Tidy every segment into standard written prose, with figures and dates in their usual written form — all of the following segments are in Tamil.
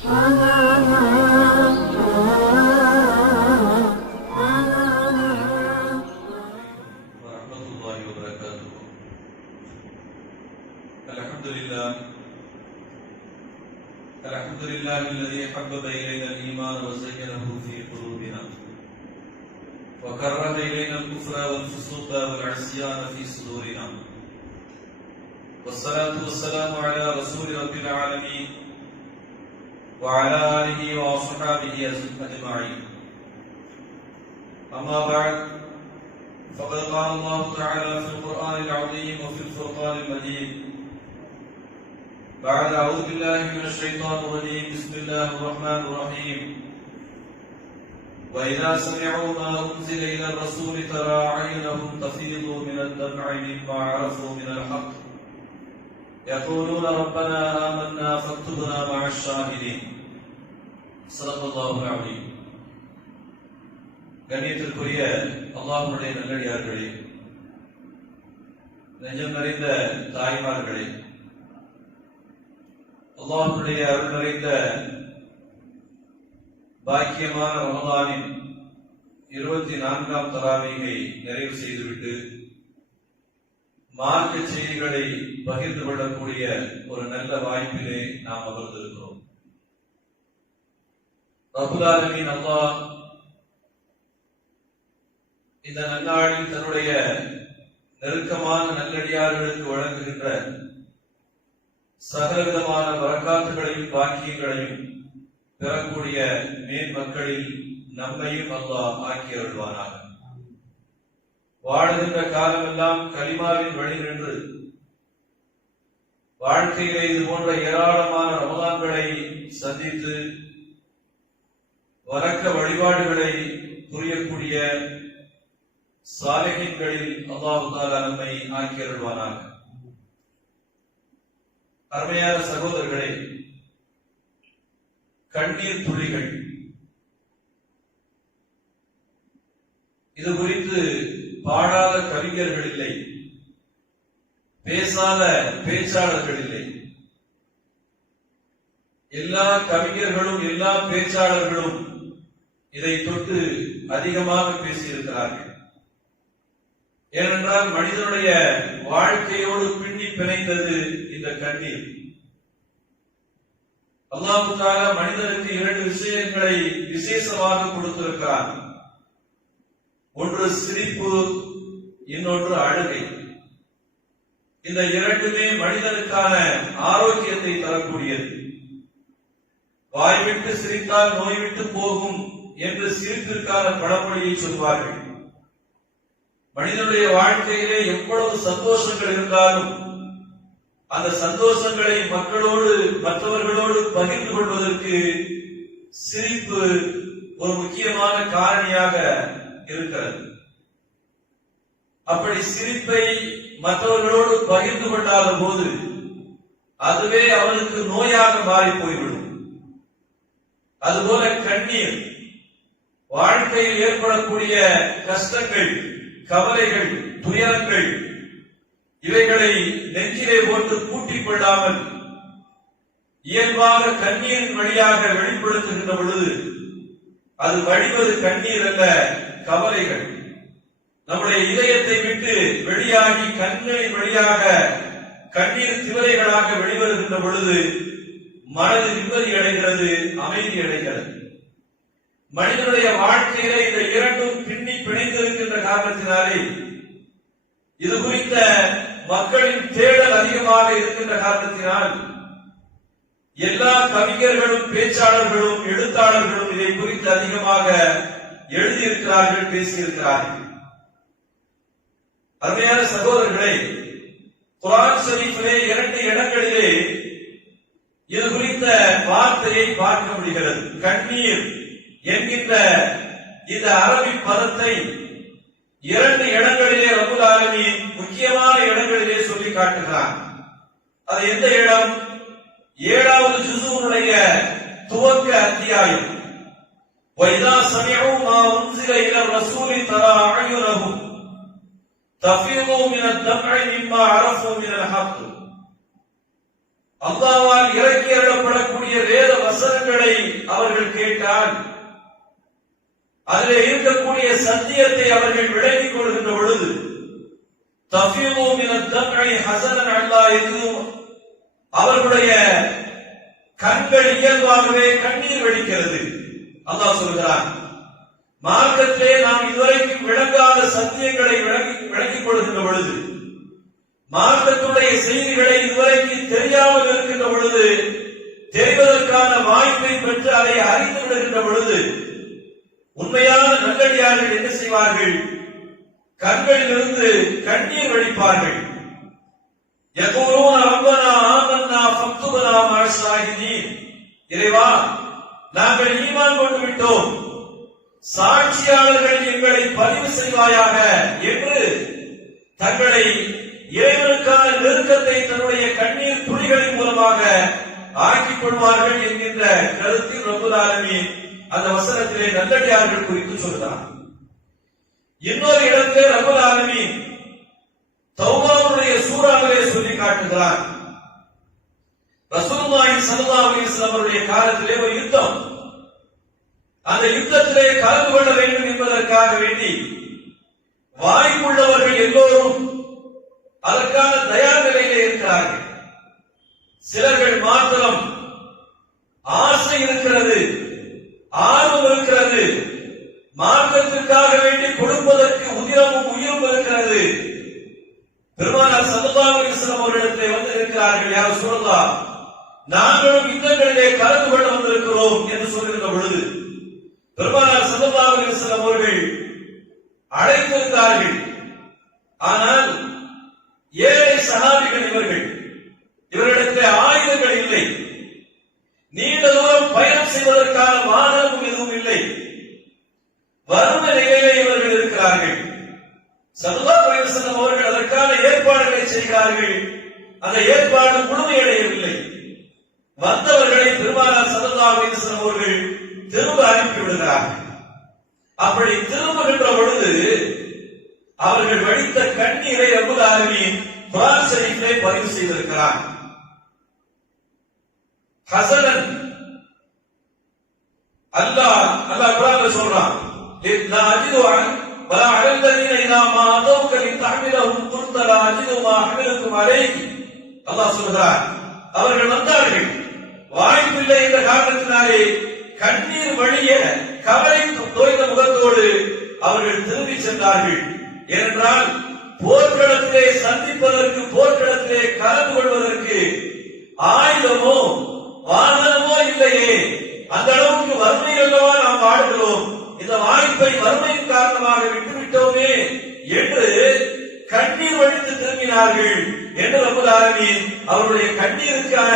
الحمد لله الذي حبب إلينا الإيمان وزينه في قلوبنا وكره إلينا الكفر والفسوق والعصيان في صدورنا والصلاة والسلام على رسول رب العالمين وعلى آله وصحبه أجمعين. أما بعد، فقد قال الله تعالى في القرآن العظيم وفي الفرقان المجيد بعد أعوذ بالله من الشيطان الرجيم بسم الله الرحمن الرحيم وإذا سمعوا ما أنزل إلى الرسول ترى أعينهم تفيض من الدمع مما عرفوا من الحق يقولون ربنا آمنا فاكتبنا مع الشاهدين. صدق الله العظيم. கண்ணியத்திற்குரிய அல்லாஹ்வுடைய நல்லடியார்களே, நெஞ்சம் நிறைந்த தாய்மார்களே, அல்லாஹ்வுடைய அருள் நிறைந்த பாக்கியமான ரமலானின் 24ஆம் தராவீகை நிறைவு செய்துவிட்டு மார்க்க செய்திகளை பகிர்ந்து கொள்ளக்கூடிய ஒரு நல்ல வாய்ப்பிலே நாம் அமர்ந்திருக்கிறோம். ரப்புல் ஆலமீன் அல்லாஹ் இந்த நன்னாளில் தன்னுடைய நெருக்கமான நல்லடியார்களுக்கு வழங்குகின்ற சகலவிதமான வரக்காத்துகளையும் பாக்கியங்களையும் பெறக்கூடிய மேல் மக்களில் நம்மையும் அல்லாஹ் ஆக்கி அருள்வானாக. வாழ்கின்ற காலமெல்லாம் கலிமாவின் வழி நின்று வாழ்க்கையிலே இது போன்ற ஏராளமான ரமலான்களை சந்தித்து வணக்க வழிபாடுகளை புரியக்கூடிய சாலிஹீன்களில் அல்லாஹ் தஆலா நம்மை ஆக்கி அருள்வானாக. அருமையான சகோதரர்களே, கண்ணீர் துளிகள் இது குறித்து பாடாத கவிஞர்கள் இல்லை, பேசாத பேச்சாளர்கள் இல்லை. எல்லா கவிஞர்களும் எல்லா பேச்சாளர்களும் இதை தொட்டு அதிகமாக பேசியிருக்கிறார்கள். ஏனென்றால் மனிதனுடைய வாழ்க்கையோடு பின்னி பிணைந்தது இந்த கண்ணீர். அல்லாஹ் தஆலா மனிதனுக்கு 2 விஷயங்களை விசேஷமாக கொடுத்திருக்கிறார். ஒன்று சிரிப்பு, இன்னொன்று அழுகை. இந்த இரண்டுமே மனிதனுக்கான ஆரோக்கியத்தை தரக்கூடியது. வாய்விட்டு சிரித்தால் நோய்விட்டு போகும் என்று சிரிப்பிற்கான பழமொழியை சொல்வார்கள். மனிதனுடைய வாழ்க்கையிலே எவ்வளவு சந்தோஷங்கள் இருந்தாலும் அந்த சந்தோஷங்களை மக்களோடு மற்றவர்களோடு பகிர்ந்து கொள்வதற்கு சிரிப்பு ஒரு முக்கியமான காரணியாக இருக்கிறது. அப்படி சிரிப்பை மற்றவர்களோடு பகிர்ந்து கொள்ளாத போது அதுவே அவனுக்கு நோயாக மாறி போய்விடும். அதுபோல கண்ணீர், வாழ்க்கையில் ஏற்படக்கூடிய கஷ்டங்கள், கவலைகள், துயரங்கள் இவைகளை நெஞ்சிலே போட்டு கூட்டிக் கொள்ளாமல் இயல்பாக கண்ணீரின் வழியாக வெளிப்படுத்துகின்ற பொழுது அது வழிவது கண்ணீர் அல்ல, கவலைகள். நம்முடைய இதயத்தை விட்டு வெளியாகி கண்களின் வழியாக கண்ணீர் திவலைகளாக வெளிவருகின்ற பொழுது மனது நிம்மதி அடைகிறது, அமைதி அடைகிறது. மனிதனுடைய வாழ்க்கையில இந்த இரண்டும் பின்னி பிணைந்திருக்கின்ற காரணத்தினாலே இது குறித்த மக்களின் தேடல் அதிகமாக இருக்கின்ற காரணத்தினால் எல்லா கவிஞர்களும் பேச்சாளர்களும் எழுத்தாளர்களும் இதை குறித்து அதிகமாக எழுதியிருக்கிறார்கள், பேசியிருக்கிறார்கள். அருமையான சகோதரர்களே, குர்ஆன் ஷரீஃபிலே 2 இடங்களிலே இது குறித்த வார்த்தையை பார்க்க முடிகிறது. கண்ணீர் என்கின்ற இந்த அரபி பதத்தை 2 இடங்களிலே ரப்புல் ஆலமீன் முக்கியமான இடங்களிலே சொல்லி காட்டுகிறார். அது எந்த இடம்? 7வது ஜுஸுனுடைய துவக்க அத்தியாயம். وَإِذَا سَمِعُوا مَا أُنزِلَ إِلَى الرَّسُولِ تَرَى أَعْيُنَهُمْ تَفِيضُ مِنَ الدَّمْعِ مِمَّا عَرَفُوا مِنَ الْحَقِّ. அல்லாஹ்வால் இறக்கி அருளப்படக்கூடிய வேத வசனங்களை அவர்கள் கேட்டால் அதில் இருக்கக்கூடிய சத்தியத்தை அவர்கள் விளங்கிக் கொள்கின்ற பொழுது தஃபீது மினத் தம்இ ஹஸனன் அல்லா என்று அவர்களுடைய கண்கள் இயல்பாகவே கண்ணீர் வடிக்கிறது. அல்லாஹ் சொல்கிறான், மார்க்கத்திலே நாம் இதுவரைக்கும் விளங்காத சத்தியங்களை விளங்கிக் கொள்கின்ற பொழுது, மார்க்கத்துடைய செய்திகளை இதுவரைக்கும் தெரியாமல் இருக்கின்ற பொழுது, தெரிவதற்கான வாய்ப்பை பெற்று அதை அறிந்து விடுகின்ற பொழுது உண்மையான நல்லடியார்கள் என்ன செய்வார்கள்? கண்களிலிருந்து கண்ணீர் வடிப்பார்கள். யகூலூன ரப்பனா ஆமன்னா ஃபக்துபனா மஅஸ் ஷாஹிதீன். இறைவா, நாங்கள் ஈமான் கொண்டு விட்டோம், சாட்சியாளர்கள் எங்களை பதிவு செய்வாயாக என்று தங்களை இறைவனுக்கான நெருக்கத்தை தன்னுடைய கண்ணீர் துளிகளின் மூலமாக ஆக்கிக் கொள்வார்கள் என்கின்ற கருத்தில் ரப்பல் ஆலமீன் அந்த வசனத்திலே நல்லடியார்கள் குறித்து சொல்கிறார். இன்னொரு இடத்திலே ரப்பல் ஆலமீன் தௌபாவுடைய சூறாவிலே சொல்லி காட்டுகிறார். ரசூலுல்லாஹி ஸல்லல்லாஹு அலைஹி வஸல்லம் அவருடைய காலத்திலே ஒரு யுத்தம், அந்த யுத்தத்திலே கலந்து கொள்ள வேண்டும் என்பதற்காக வேண்டி வாய்ப்புள்ளவர்கள் எல்லோரும் அதற்கான தயார் நிலையிலே இருக்கிறார்கள். சிலர்கள் மாத்திரம் ஆசை இருக்கிறது, ஆர்வம் இருக்கிறது, மார்க்கத்திற்காக வேண்டி கொடுப்பதற்கு உதிரமும் உயிரும் இருக்கிறது. பெருமானார் ஸல்லல்லாஹு அலைஹி வஸல்லம் அவர்களிடத்திலே வந்து இருக்கிறார்கள், யா ரசூலல்லாஹ், நாங்களும் யுத்தங்களிலே கலந்து கொள்ள வந்திருக்கிறோம் என்று சொல்கின்ற பொழுது பெருமானார் ஸல்லல்லாஹு அலைஹி வஸல்லம் அவர்கள் அழைத்திருந்தார்கள். ஆனால் ஏழை சஹாபிகள் இவர்களிடத்திலே ஆயுதங்கள் இல்லை, நீண்ட தூரம் பயணம் செய்வதற்கான வாகனம் எதுவும் இல்லை, வறுமை நிலையிலே இவர்கள் இருக்கிறார்கள். ஸல்லல்லாஹு அலைஹி வஸல்லம் அவர்கள் அதற்கான ஏற்பாடுகளை செய்கிறார்கள். அந்த ஏற்பாடு முழுமையடையவில்லை. வந்தவர்களை பெருமானார் ஸல்லல்லாஹு அலைஹி வஸல்லம் அவர்கள் திரும்ப அனுப்பி விடுகிறார்கள். அப்படி திரும்புகின்ற பொழுது அவர்கள் வடித்த கண்ணீரை ரப்பல் ஆலமீன் குர்ஆன் ஷரீஃபிலே பதிவு செய்திருக்கிறார். ஹஸனன் அல்லாஹ் குர்ஆன்ல சொல்றான், லா அஜிது வலா அலல்லதீன இதா மா அதௌக லிதஹ்மிலஹும் குல்த லா அஜிது மா அஹ்மிலுக்கும் அலைஹி. அல்லாஹ் சொல்றார், அவர்கள் வந்தார்கள், வாய்ப்பில்லை என்ற காரணத்தினாலே கண்ணீர் வழிய கவலை தோய்ந்த முகத்தோடு அவர்கள் திரும்பி சென்றார்கள். ஏனென்றால் போர்க்களத்திலே சந்திப்பதற்கு, போர்க்களத்திலே கலந்து கொள்வதற்கு ஆயுதமோ வாகனமோ இல்லையே, அந்த அளவுக்கு வறுமை அல்லவா நாம் வாழ்கிறோம், இந்த வாய்ப்பை வறுமையின் காரணமாக விட்டுவிட்டோமே என்று கண்ணீர் வடித்து திரும்பினார்கள் என்று ரப்பல் ஆலமீன் அவருடைய கண்ணீருக்கான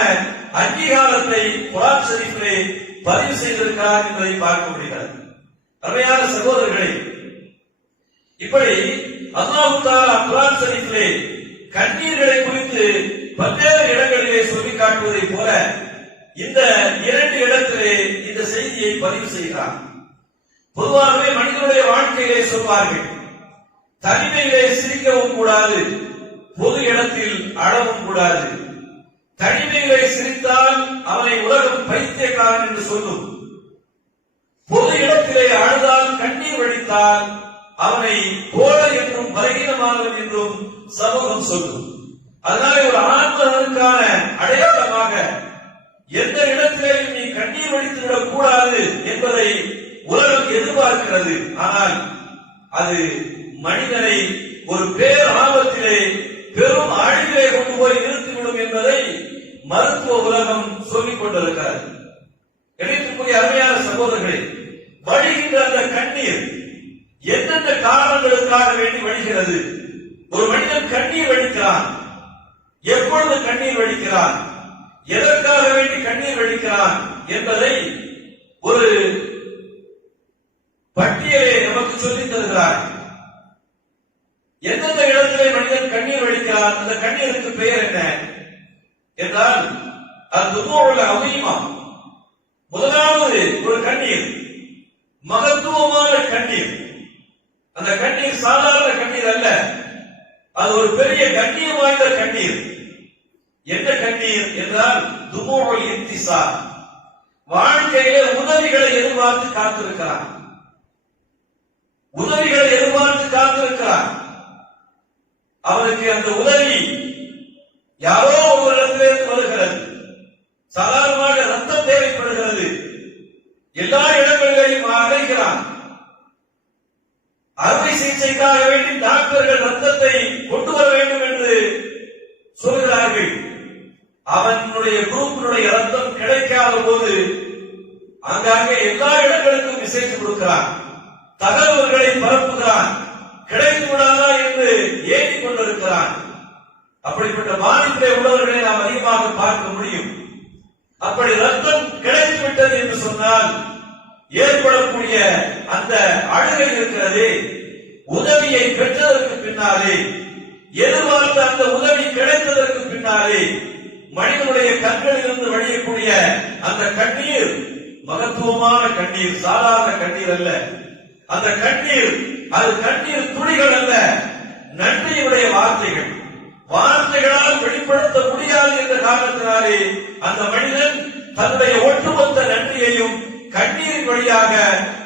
அங்கீகாரத்தை குர்ஆன் ஷரீஃபிலே பதிவு செய்திருக்கிறார் என்பதை பார்க்க முடிகிறது. அருமையான சகோதரர்களே, இப்படி அல்லாஹ் தஆலா குர்ஆன் ஷரீஃபிலே கண்ணீர்களை குறித்து பல்வேறு இடங்களிலே சொல்லி காட்டுவதை போல இந்த இரண்டு இடத்திலே இந்த செய்தியை பதிவு செய்கிறார். பொதுவாகவே மனிதனுடைய வாழ்க்கையிலே சொல்வார்கள், தனிமையிலே சிரிக்கவும் கூடாது, பொது இடத்தில் அழவும் கூடாது. தனிமையிலே சிரித்தால் அவனை உலகம் பைத்தியக்காரன் என்று சொல்லும், பொது இடத்திலே அழுதால் கண்ணீர் வடித்தால் அவனை கோழை என்றும் பலகீனமானவன் என்றும் சமூகம் சொல்லும். அதனால ஒரு ஆன்மனுக்கான அடையாளமாக எந்த இடத்திலேயும் நீ கண்ணீர் வடித்துவிடக் கூடாது என்பதை உலகம் எதிர்பார்க்கிறது. ஆனால் அது மனிதனை ஒரு பேர் ஆபத்திலே, பெரும் அழிவிலே கொண்டு போய் நிறுத்திவிடும் என்பதை மருத்துவ உலகம் சொல்லிக் கொண்டிருக்கிறது. இணைத்துக்குரிய அருமையான சகோதரர்களே, வழிகின்ற அந்த கண்ணீர் எந்தெந்த காரணங்களுக்காக வேண்டி வழிகிறது? ஒரு மனிதன் கண்ணீர் வடிக்கிறான், எப்பொழுது கண்ணீர் வடிக்கிறான், எதற்காக வேண்டி கண்ணீர் வடிக்கிறான் என்பதை ஒரு பட்டியலை நமக்கு சொல்லித் தருகிறார். எந்தெந்த இடத்திலே மனிதன் கண்ணீர் வடிக்கிறான், அந்த கண்ணீருக்கு பெயர் என்ன என்றால் அது அவீமா. முதலாவது ஒரு கண்ணீர் மகத்துவமான கண்ணீர். அந்த கண்ணீர் சாதாரண கண்ணீர் அல்ல, அது ஒரு பெரிய கண்ணியம் வாய்ந்த கண்ணீர். என்ன கண்ணீர் என்றால் துமூஉல் இன்திசார், வாழ்க்கையிலே உதவிகளை எதிர்பார்த்து காத்திருக்கிறான். உதவிகளை எதிர்பார்த்து காத்திருக்கிறான். அவனுக்கு அந்த உதவி யாரோ ஒரு இடத்திலிருந்து வருகிறது. சாதாரணமாக ரத்தம் தேவைப்படுகிறது. எல்லா இடங்களிலேயும் அழைக்கிறான். அறுவை சிகிச்சைக்காக வேண்டி டாக்டர்கள் ரத்தத்தை கொண்டு வர வேண்டும் என்று சொல்கிறார்கள். அவனுடைய குரூப்பினுடைய ரத்தம் கிடைக்காத போது ஆங்காங்கே எல்லா இடங்களுக்கும் விசைத்து கொடுக்கிறான். தகவல்களை பரப்புகிறான். கிடைத்து விடாதா என்று ஏற்றிக் கொண்டிருக்கிறான். அப்படிப்பட்ட பாதிப்பிலே உள்ளவர்களை நாம் அதிகமாக பார்க்க முடியும். அப்படி ரத்தம் கிடைத்து விட்டது என்று சொன்னால் ஏற்படக்கூடிய அந்த அழுகை இருக்கிறது. உதவியை பெற்றதற்கு பின்னாலே, எதிர்பார்த்த அந்த உதவி கிடைத்ததற்கு பின்னாலே மனிதனுடைய கண்களிலிருந்து வழியக்கூடிய அந்த கண்ணீர் மகத்துவமான கண்ணீர், சாதாரண கண்ணீர் அல்ல. அந்த கண்ணீர் அது கண்ணீர் துளிகள் அல்ல, நன்றியுடைய வார்த்தைகள். வார்த்தைகளால் வெளிப்படுத்த முடியாது என்ற காரணத்தினாலே அந்த மனிதன் தன்னுடைய ஒட்டுமொத்த நன்றியையும் கண்ணீரின் வழியாக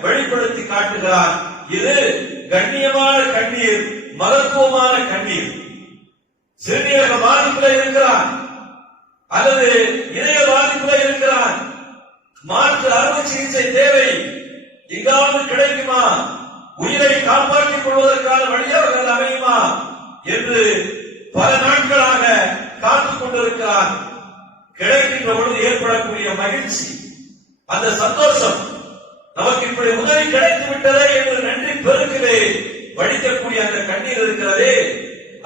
வெளிப்படுத்தி காட்டுகிறான். இது கண்ணியமான கண்ணீர், மகத்துவமான கண்ணீர். சிறுநீரக பாதிப்பில் இருக்கிறான் அல்லது இதய பாதிப்பில் இருக்கிறான். மாற்று அறுவை சிகிச்சை தேவை, எங்காவது கிடைக்குமா, உயிரை காப்பாற்றிக் கொள்வதற்கான வழியாக அமையுமா என்று பல நாட்களாக காத்துக் கொண்டிருக்கிறான். கிடைக்கின்ற பொழுது ஏற்படக்கூடிய மகிழ்ச்சி, அந்த சந்தோஷம், நமக்கு இப்படி உதவி கிடைத்து விட்டதே என்று நன்றி பெருக்கிலே வடிக்கக்கூடிய அந்த கண்ணீர் இருக்கிறதே,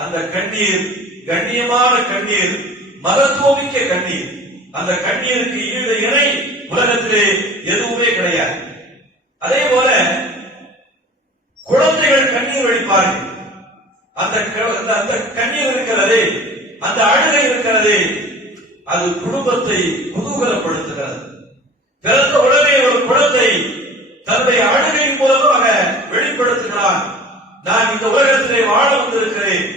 அந்த கண்ணீர் கண்ணியமான கண்ணீர், மகத்துவமிக்க கண்ணீர். அந்த கண்ணீருக்கு ஈடு இணை உலகத்திலே எதுவுமே கிடையாது. அதே போல குழந்தைகள் கண்ணீர் வடிப்பார்கள். அந்த கண்ணீர் இருக்கிறதே, அந்த அழுகை இருக்கிறதே, அது குடும்பத்தை குதூகலப்படுத்துகிறது. பிறந்த உடனே ஒரு குழந்தை தன்னுடைய அழுகையின் மூலமாக வெளிப்படுத்துகிறான். நான் இந்த உலகத்திலே வாழ வந்திருக்கிறேன்,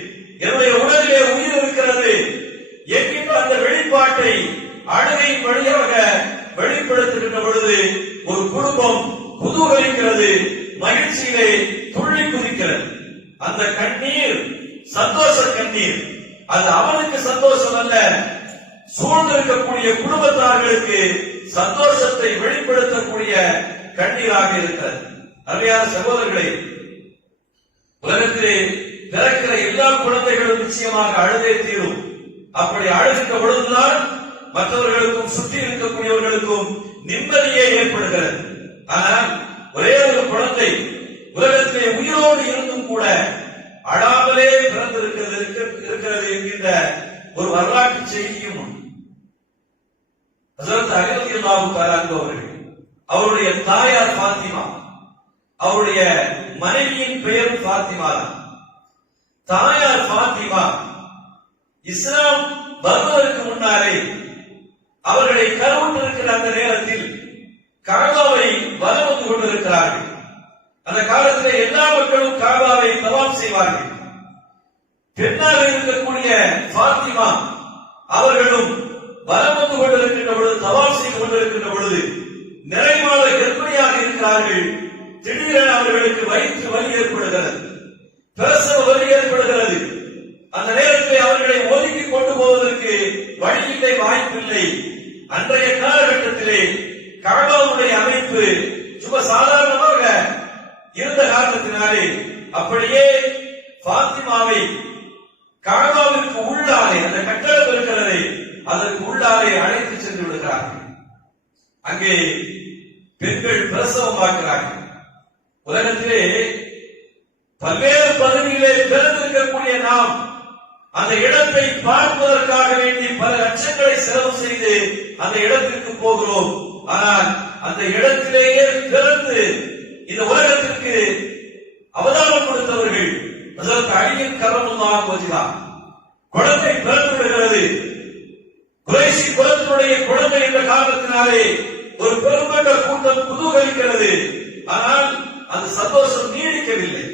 என்னுடைய உடலிலே உயிர் இருக்கிறது என்கின்ற அந்த வெளிப்பாட்டை அழுகையின் வழியாக வெளிப்படுத்துகின்ற பொழுது ஒரு குடும்பம் குதூகலிக்கிறது, மகிழ்ச்சியிலே துள்ளி குதிக்கிறது. அந்த கண்ணீர் சந்தோஷ கண்ணீர். அது அவனுக்கு சந்தோஷம் அல்ல, சூழ்ந்திருக்கக்கூடிய குடும்பத்தார்களுக்கு சந்தோஷத்தை வெளிப்படுத்தக்கூடிய கண்ணீராக இருக்கிறது. அருமையான சகோதரர்களே, உலகத்திலே பிறக்கிற எல்லா குழந்தைகளும் நிச்சயமாக அழுதே தீரும். அப்படி அழுகின்ற பொழுதுதான் மற்றவர்களுக்கும் சுற்றி இருக்கக்கூடியவர்களுக்கும் நிம்மதியே ஏற்படுகிறது. ஆனால் ஒரே ஒரு குழந்தை உலகத்திலே உயிரோடு இருந்தும் கூட அழாமலே பிறந்திருக்கிறது என்கின்ற ஒரு வரலாற்று செய்தியும் அவர்கள், அவருடைய தாயார் பாத்திமா, அவருடைய மனைவியின் பெயர் பாத்திமா. தாயார் பாத்திமா இஸ்லாம் வருவதற்கு முன்னாலே அவர்களை கருவுற்றிருக்கிற அந்த நேரத்தில் காபாவை வலம் வந்து கொண்டிருக்கிறார்கள். அந்த காலத்திலே எல்லா மக்களும் காபாவை தவாப் செய்வார்கள். பெண்ணாக இருக்கக்கூடிய பாத்திமா அவர்களும் வலம் வந்து கொண்டிருக்கின்ற பொழுது, தவாப் செய்து கொண்டிருக்கின்ற பொழுது நிறைவான கர்ப்பிணியாக இருக்கிறார்கள். திடீரென அவர்களுக்கு வயிற்று வலி ஏற்படுகிறது, பிரசவ வலி ஏற்படுகிறது. அந்த நேரத்தில் அவர்களை ஒதுக்கி கொண்டு போவதற்கு வழியில்லை, வாய்ப்பில்லை. அன்றைய காலகட்டத்திலே காபாவுடைய அமைப்பு சும்மா சாதாரணமாக இருந்த காரணத்தினாலே அப்படியே பாத்திமாவை காபாவிற்கு உள்ளாலே, அந்த கட்டடம் இருக்கிறது அதற்கு உள்ளாலே அழைத்து சென்று விடுகிறார்கள். அங்கே பெண்கள் பிரசவம் பார்க்கிறார்கள். உலகத்திலே பல்வேறு பகுதியிலே பிறந்திருக்கக்கூடிய நாம் அந்த இடத்தை பார்ப்பதற்காக வேண்டி பல லட்சங்களை செலவு செய்து அந்த இடத்திற்கு போகிறோம். ஆனால் அந்த இடத்திலேயே பிறந்து இந்த உலகத்திற்கு அவதாரம் கொடுத்தவர்கள் அதற்கு அடியின் கரமுமாக வச்சுதான் குழந்தை பிறந்து விடுகிறது. குறைசி குலத்தினுடைய குழந்தை என்ற காரணத்தினாலே ஒரு பெருமண்ட கூட்டம் குதூகலிக்கிறது. ஆனால் அந்த சந்தோஷம் நீடிக்கவில்லை.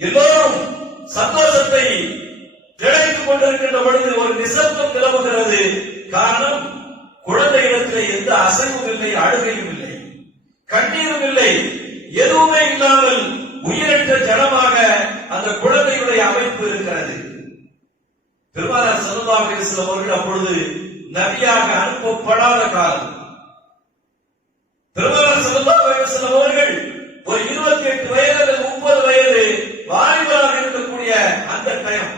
எல்லோரும் சந்தோஷத்தை திளைத்துக் கொண்டிருக்கின்ற பொழுது ஒரு நிசப்தம் நிலவுகிறது. காரணம், குழந்தையிடத்திலே எந்த அசைவும் இல்லை, அழுகையும் இல்லை, கண்ணீரும் இல்லை, எதுவுமே இல்லாமல் உயிரற்ற ஜடமாக அந்த குழந்தையுடைய அமைப்பு இருக்கிறது. பெருமானார் ஸல்லல்லாஹு அலைஹி வஸல்லம் அவர்கள் அப்பொழுது நபியாக அனுப்பப்படாத காலம். பெருமானார் ஸல்லல்லாஹு அலைஹி வஸல்லம் அவர்கள் ஒரு 28 வயது அல்லது 30 வயது வாலிபராக இருக்கக்கூடிய அந்த டைம்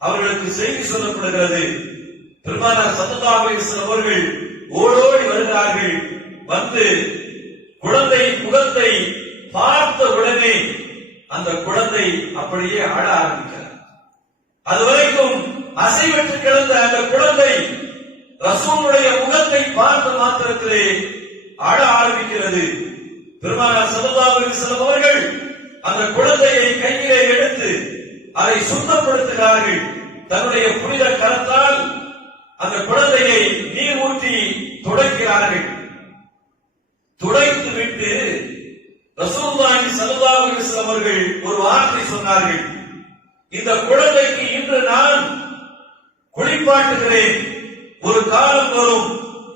அவர்களுக்கு செய்தி சொல்லப்படுகிறது. பெருமானார் ஸல்லல்லாஹு அலைஹி வஸல்லம் அவர்கள் ஓடோடி வருகிறார்கள். வந்து குழந்தையின் முகத்தை பார்த்த உடனே அந்த குழந்தை அப்படியே அழ ஆரம்பிக்கிறார். அதுவரைக்கும் அசைவற்று கிடந்த அந்த குழந்தை ரசூலுடைய முகத்தை பார்த்த மாத்திரத்திலே அழ ஆரம்பிக்கிறது. பெருமானார் ஸல்லல்லாஹு அலைஹி வஸல்லம் அவர்கள் அந்த குழந்தையை கையிலே எடுத்து அதை சுத்தப்படுத்துகிறார்கள். தன்னுடைய புனித கரத்தால் அந்த குழந்தையை நீர் ஊற்றி துடைக்கிறார்கள். துடைத்து விட்டு ரசூலுல்லாஹி ஸல்லல்லாஹு அலைஹி வஸல்லம் அவர்கள் ஒரு வார்த்தை சொன்னார்கள். இந்த குழந்தைக்கு இன்று நான் குளிப்பாட்டுகிறேன், ஒரு காலம் வரும்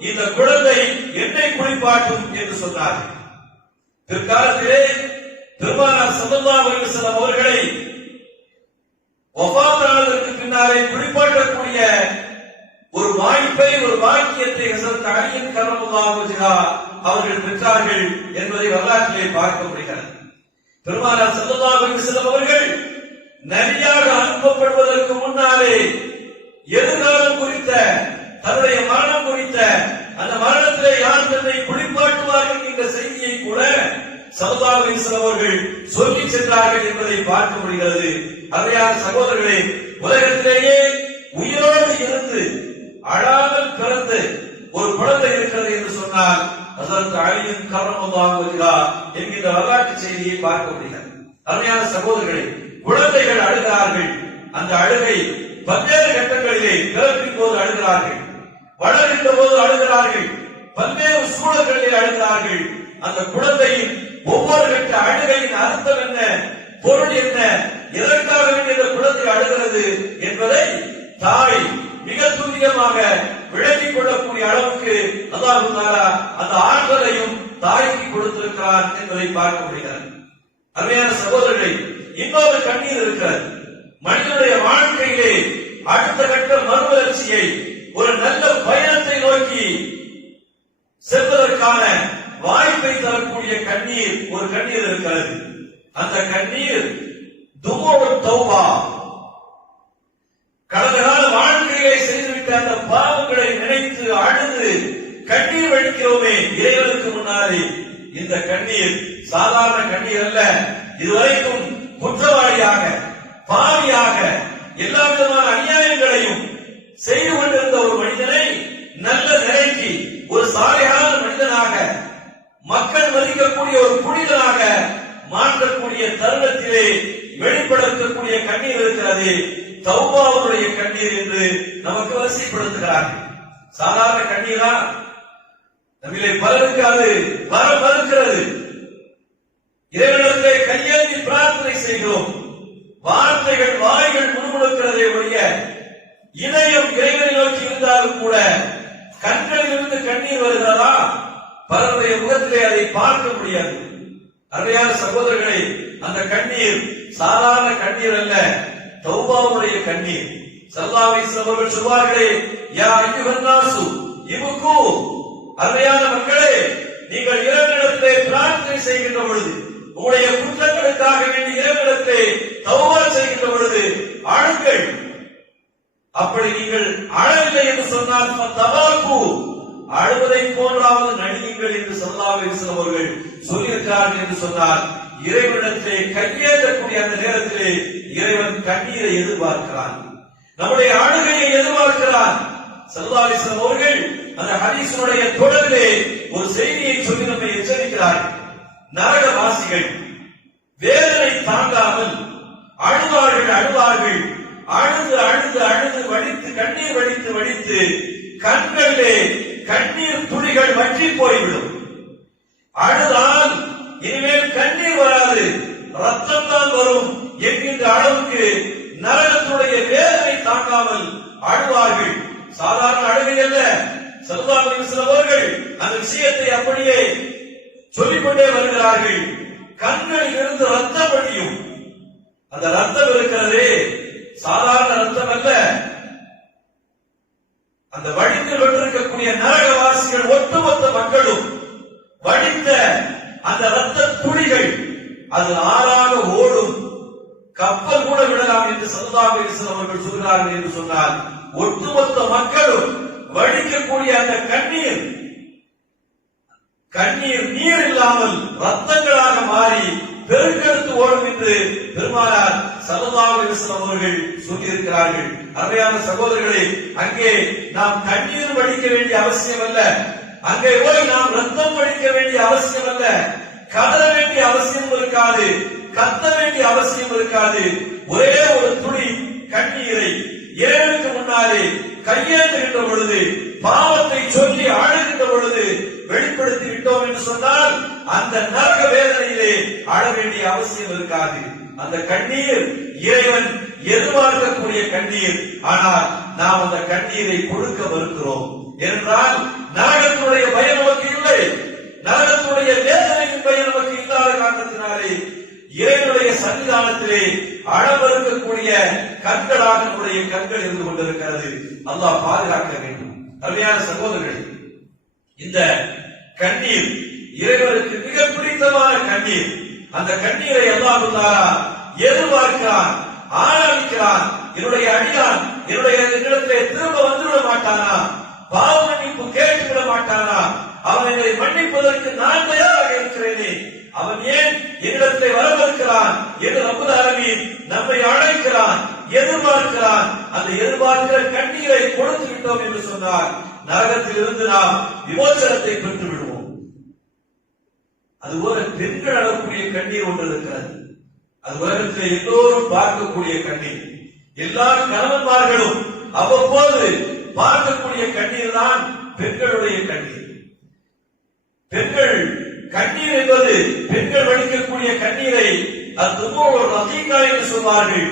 இந்த குழந்தை என்னை குளிப்பாட்டும் என்று சொன்னார்கள். பிற்காலத்திலே பெருமானார் ஸல்லல்லாஹு அலைஹி வஸல்லம் அவர்களை வஃபாத்தானதற்கு பின்னாலே குளிப்பாட்டக்கூடிய ஒரு வாய்ப்பை, ஒரு பாக்கியத்தை ஹஸரத் அலி கர்ரமல்லாஹு வஜ்ஹா அவர்கள் பெற்றார்கள் என்பதை வரலாற்றிலே பார்க்க முடிகிறது. பெருமானார் ஸல்லல்லாஹு அலைஹி வஸல்லம் அவர்கள் நபியாக அனுப்பப்படுவதற்கு முன்னாலே எதிர்காலம் குறித்த, தன்னுடைய மரணம் குறித்த, அந்த மரணத்திலே யார் தன்னை குளிப்பாட்டுவார்கள் என்ற செய்தியை கூட ஸல்லல்லாஹு அலைஹி வஸல்லம் அவர்கள் சொல்லி சென்றார்கள் என்பதை பார்க்க முடிகிறது. அருமையான சகோதரர்களே, உலகத்திலேயே உயிரோடு இருந்து அழாமல் பிறந்து ஒரு குழந்தை இருக்கிறது என்று சொன்னால் ஹஸரத் அலி கர்ரமல்லாஹு வஜ்ஹா என்கிற வரலாற்று செய்தியை பார்க்க முடிகிறது. அருமையான சகோதரர்களே, குழந்தைகள் அழுகிறார்கள். அந்த அழுகை பல்வேறு கட்டங்களிலே பிறப்பின் போது அழுகிறார்கள், வளர்கின்ற போது அழுகிறார்கள், பல்வேறு சூழல்களிலே அழுகிறார்கள். அந்த குழந்தையின் ஒவ்வொரு கட்ட அழுகையின் அர்த்தம் என்ன, பொருள் என்ன, எதற்காக இந்த குழந்தை அழுகிறது என்பதை தாய் மிக துல்லியமாக விளங்கிக் கொள்ளக்கூடிய அளவுக்கு அல்லாஹ் தஆலா அந்த ஆற்றலையும் தாய்க்கு கொடுத்திருக்கிறார் என்பதை பார்க்க முடிகிறது. அருமையான சகோதரர்களே, இன்னொரு கண்ணீர் இருக்கிறது. மனிதனுடைய வாழ்க்கையிலே அடுத்த கட்ட மறுவளர்ச்சியை, ஒரு நல்ல பயணத்தை நோக்கி செல்வதற்கான வாய்ப்பை தரக்கூடிய கண்ணீர், ஒரு கண்ணீர் இருக்கிறது. அந்த கண்ணீர் துமூஉத் தௌபா. கடந்த கால வாழ்க்கையை செய்துவிட்ட அந்த பாவங்களை நினைத்து அழுது கண்ணீர் வடிக்கிறோமே இறைவனுக்கு முன்னாலே, இந்த கண்ணீர் சாதாரண கண்ணீர் அல்ல. இதுவரைக்கும் குற்றவாளியாக, பாவியாக, எல்லா விதமான அநியாயங்களையும் செய்து கொண்டிருந்த ஒரு மனிதனை நல்ல நிலைக்கு, ஒரு சாலையான மனிதனாக, மக்கள் மதிக்கக்கூடிய ஒரு புனிதனாக மாற்றக்கூடிய தருணத்திலே வெளிப்படுத்தக்கூடிய கண்ணீர் இருக்கிறது. தௌபாவுடைய கண்ணீர் என்று நமக்கு வரிசைப்படுத்துகிறார்கள். சாதாரண கண்ணீரா? நம்மிலே பலருக்கு அது வர மறுக்கிறது. இறைவனிடத்திலே கையேந்தி பிரார்த்தனை செய்கிறோம். வார்த்தைகள், வாய்கள் முணுமுணுக்கிறதே ஒழிய இதயம் இறைவனை நோக்கி இருந்தாலும் கூட கண்களில் இருந்து கண்ணீர் வருகிறதா? பலருடைய முகத்திலே அதை பார்க்க முடியாது. அருமையான சகோதரர்களே, அந்த கண்ணீர் சாதாரண கண்ணீர் அல்ல, தௌபாவுடைய கண்ணீர். ஸல்லல்லாஹு அலைஹி வஸல்லம் அவர்கள் சொல்வார்களே, யா அய்யுஹன் நாசு இப்கு, அருமையான மக்களே, நீங்கள் இறைவனிடத்திலே பிரார்த்தனை செய்கின்ற பொழுது, உங்களுடைய குற்றங்களுக்காக வேண்டி இறைவனிடத்திலே தௌபா செய்கின்ற பொழுது அழுங்கள். அப்படி நீங்கள் அழவில்லை என்று சொன்னால் தபாக்கு, அழுவதை போன்றாவது நடியுங்கள் என்று ஸல்லல்லாஹு அலைஹி வஸல்லம் அவர்கள் சொல்லியிருக்கிறார்கள் என்று சொன்னார். இறைவனிடத்திலே கையேற்றக்கூடிய அந்த நேரத்திலே இறைவன் கண்ணீரை எதிர்பார்க்கிறான், நம்முடைய அழுகையை எதிர்பார்க்கிறான். ஸல்லல்லாஹு அலைஹி வஸல்லம் அவர்கள் அந்த ஹதீஸுடைய தொடரிலே ஒரு செய்தியை சொல்லி நம்மை எச்சரிக்கிறார்கள். நரகவாசிகள் வேதனை தாங்காமல் அழுவார்கள், அழுது அழுது அழுது வடித்து, கண்ணீர் வடித்து வடித்து கண்களிலே கண்ணீர் துளிகள் வற்றி போய்விடும். அழுதால் இனிமேல் கண்ணீர் வராது, ரத்தம் தான் வரும் என்கின்ற அளவுக்கு நரகத்துடைய வேதனை தாங்காமல் அழுவார்கள். சாதாரண அழுகை அல்ல, அந்த விஷயத்தை அப்படியே சொல்லிக்கொண்டே வருகிறார்கள். கண்களில் இருந்து ரத்தம் வடியும். அந்த ரத்தம் இருக்கிறது சாதாரண ரத்தம் அல்ல. அந்த வடிந்து கொண்டிருக்கக்கூடிய நரகவாசிகள் ஒட்டுமொத்த மக்களும் வடிந்த அந்த ரத்த துளிகள் அது ஆறாக ஓடும். கப்பல் கூட விடலாம் என்று ஸல்லல்லாஹு அலைஹி வஸல்லம் அவர்கள் சொல்கிறார்கள் என்று சொன்னால், ஒட்டுமொத்த மக்களும் வடிக்கக்கூடிய அந்த கண்ணீர் நீர் இல்லாமல் ரத்தங்களாக மாறி பெருக்கெடுத்து ஓடும் என்று பெருமானார் ஸல்லல்லாஹு அலைஹி வஸல்லம் அவர்கள் சொல்லியிருக்கிறார்கள். அருமையான சகோதரர்களே, அங்கே நாம் கண்ணீர் வடிக்க வேண்டிய அவசியம் அல்ல, அங்கே போய் நாம் ரத்தம் வடிக்க வேண்டிய அவசியம் அல்ல, கதற வேண்டிய அவசியம் இருக்காது, கத்த வேண்டிய அவசியம் இருக்காது. ஒரே ஒரு துளி கண்ணீரை இறைவனுக்கு முன்னாலே கையேந்துகின்ற பொழுது, பாவத்தை சொல்லி அழுகின்ற பொழுது வெளிப்படுத்தி விட்டோம் என்று சொன்னால் அந்த நரக வேதனையிலே அழ வேண்டிய அவசியம் இருக்காது. அந்த கண்ணீர் இறைவன் எதிர்பார்க்கக்கூடிய கண்ணீர். ஆனால் நாம் அந்த கண்ணீரை கொடுக்க மறுக்கிறோம். என்றால் நரகத்தினுடைய பயம் நமக்கு இல்லை, நரகத்தினுடைய வேதனையின் பயம் நமக்கு இல்லாத காரணத்தினாலே இறைவனுடைய சன்னிதானத்திலே அளவறுக்கக்கூடிய கண்களாக நம்முடைய கண்கள் இருந்து கொண்டிருக்கிறது. அல்லாஹ் பாதுகாக்க வேண்டும். அருமையான சகோதரர்களே, இந்த கண்ணீர் இறைவனுக்கு மிக பிடித்தமான கண்ணீர். அந்த கண்ணீரை அல்லாஹ் தஆலா எதிர்பார்க்கிறான், ஆராதிக்கிறான். என்னுடைய அடியான் என்னுடைய இடத்திலே திரும்ப வந்துவிட மாட்டானா? பாவ மன்னிப்பு கேட்டுவிட மாட்டானா? அவன் என்னை மன்னிப்பதற்கு நான் தயாராக இருக்கிறேனே, அவன் ஏன் என்னிடத்திலே வரவிருக்கிறான் என்று ரப்பல் ஆலமீன் நம்மை அழைக்கிறான், எதிர்பார்க்கிறான். அந்த எதிர்பார்க்கிற கண்ணீரை கொடுத்து விட்டோம் என்று சொன்னார் நரகத்தில் இருந்து நாம் விமோசனத்தை பெற்று விடுவோம். அதுபோல பெண்கள் அழக்கூடிய கண்ணீர் ஒன்று இருக்கிறது. அது உலகத்தில் எல்லோரும் பார்க்கக்கூடிய கண்ணீர். எல்லா கணவன்மார்களும் அவ்வப்போது பார்க்கக்கூடிய கண்ணீர் தான் பெண்களுடைய கண்ணீர். பெண்கள் கண்ணீர் என்பது பெண்கள் வடிக்கக்கூடிய கண்ணீரை அது ரதீகா என்று சொல்வார்கள்,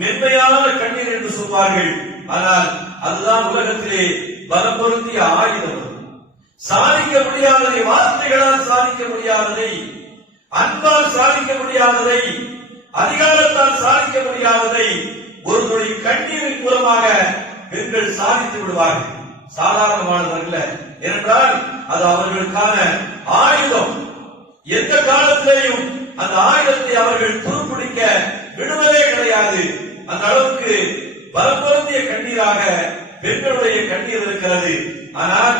மென்மையான கண்ணீர் என்று சொல்வார்கள். ஆனால் அதுதான் உலகத்திலே பலம் பொருந்திய ஆயுதம். சாதிக்க முடியாததை, வார்த்தைகளால் சாதிக்க முடியாததை, அன்பால் சாதிக்க முடியாததை, அதிகாரத்தால் சாதிக்க முடியாததை ஒரு துளி கண்ணீரின் மூலமாக பெண்கள் சாதித்து விடுவார்கள். சாதாரணமானதல்ல, ஏனென்றால் அது அவர்களுக்கான ஆயுதம். எந்த காலத்திலேயும் அந்த ஆயுதத்தை அவர்கள் துருப்பிடிக்க விடுவதே கிடையாது. அந்த அளவுக்கு பலம் பொருந்திய கண்ணீராக பெண்களுடைய கண்ணீர் இருக்கிறது. ஆனால்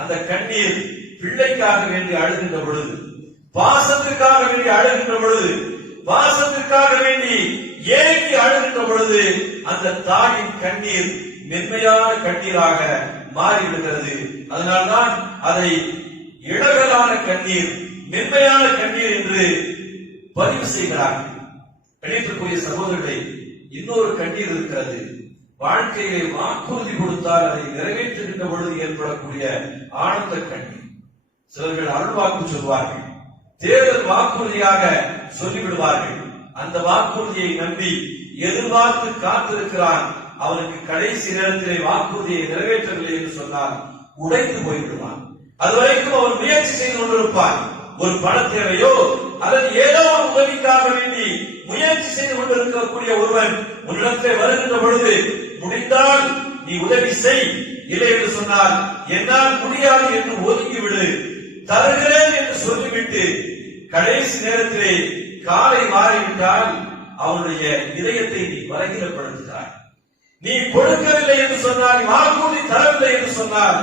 அந்த கண்ணீர் பிள்ளைக்காக வேண்டி அழுகின்ற பொழுது, பாசத்திற்காக வேண்டி அழுகின்ற பொழுது, பாசத்திற்காக வேண்டி ஏங்கி அழுகின்ற பொழுது அந்த தாயின் கண்ணீர் மென்மையான கண்ணீராக மாறிவிடுகிறது. அதனால்தான் அதை இளகலான கண்ணீர், மென்மையான கண்ணீர் என்று பதிவு செய்கிறார்கள். கணித்திற்குரிய சகோதரர்களே, இன்னொரு கண்ணீர் இருக்கிறது. வாழ்க்கையிலே வாக்குறுதி கொடுத்தால் அதை நிறைவேற்றுகின்ற பொழுது ஏற்படக்கூடிய ஆனந்த கண்ணீர். சிலர்கள் அருள்வாக்கு சொல்வார்கள், தேர்தல் வாக்குறுதியாக சொல்லிவிடுவார்கள். அந்த வாக்குறுதியை நம்பி எதிர்பார்த்து காத்திருக்கிறான். அவனுக்கு கடைசி நேரத்திலே வாக்குறுதியை நிறைவேற்றவில்லை என்று சொன்னால் உடைந்து போய்விடுவான். அதுவரைக்கும் அவன் முயற்சி செய்து கொண்டிருப்பான். ஒரு பண தேவையோ அல்லது ஏதோ ஒரு உதவிக்காக வேண்டி முயற்சி செய்து கொண்டிருக்கக்கூடிய ஒருவன் உன்னிடத்திலே வருகின்ற பொழுது முடிந்தால் நீ உதவி செய், இல்லை என்று சொன்னால் என்னால் முடியாது என்று ஒதுக்கிவிடு, தருகிறேன் என்று சொல்லிவிட்டு கடைசி நேரத்திலே காலை மாறிவிட்டால் அவனுடைய இதயத்தை நீ பலகீனப்படுத்துகிறாய். நீ கொடுக்கவில்லை என்று சொன்னால், நீ வாக்குறுதி தரவில்லை என்று சொன்னால்